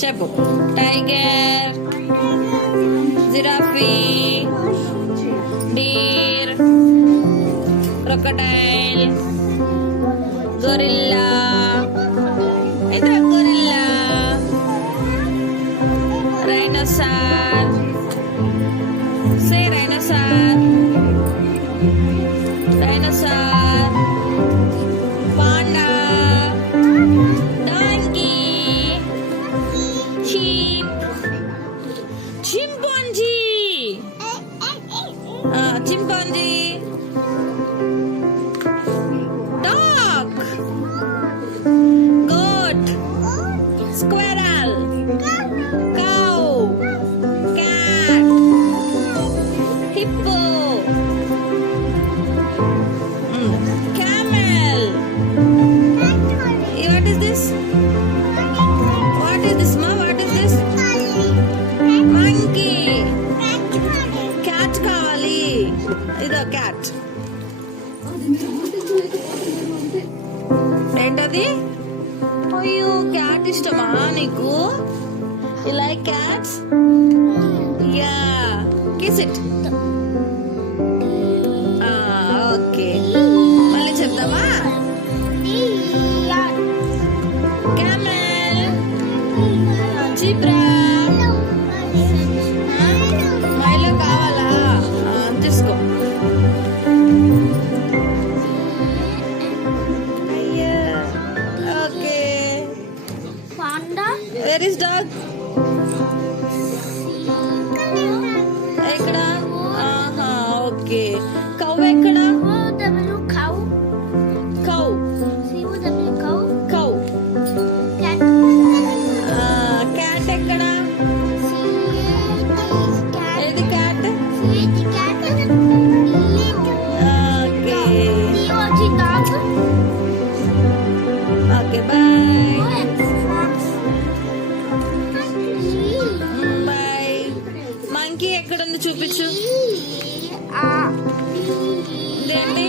చెప్పు. Tiger, giraffe, deer, crocodile, gorilla. ఇదా gorilla. Rhinosaur. Say rhinosaur. Dinosaur. Panda. Donkey. Sheep. Chimpanzee. Chimpanzee. Dog. Goat. Squirrel. Cow. Cat. Hippo. Camel. What is this? What is this, ma? What is this? Monkey. Cat kavali. Ido cat. ఏంటది? అయ్యో, cat ఇష్టమా నీకు? You like cats? Yeah. Kiss it. Okay. మళ్ళీ చెప్తామా? Camel. Zebra. మైలో కావాలా? తీసుకో. అయ్యా. Okay. Panda. Where is dog? ఎక్కడ? ఆహా, ఓకే. కౌ ఎక్కడ? C-O-W cow. Cow. C-O-W cow. Cow. Cat. Cat ఎక్కడ? C-A-T cat. ఏది cat? C-A-T cat. Okay. D-O-G dog. Okay, boy. O-X fox. Boy. Monkey ఎక్కడ ఉంది చూపించు. E-A-B. ఇదేంటి?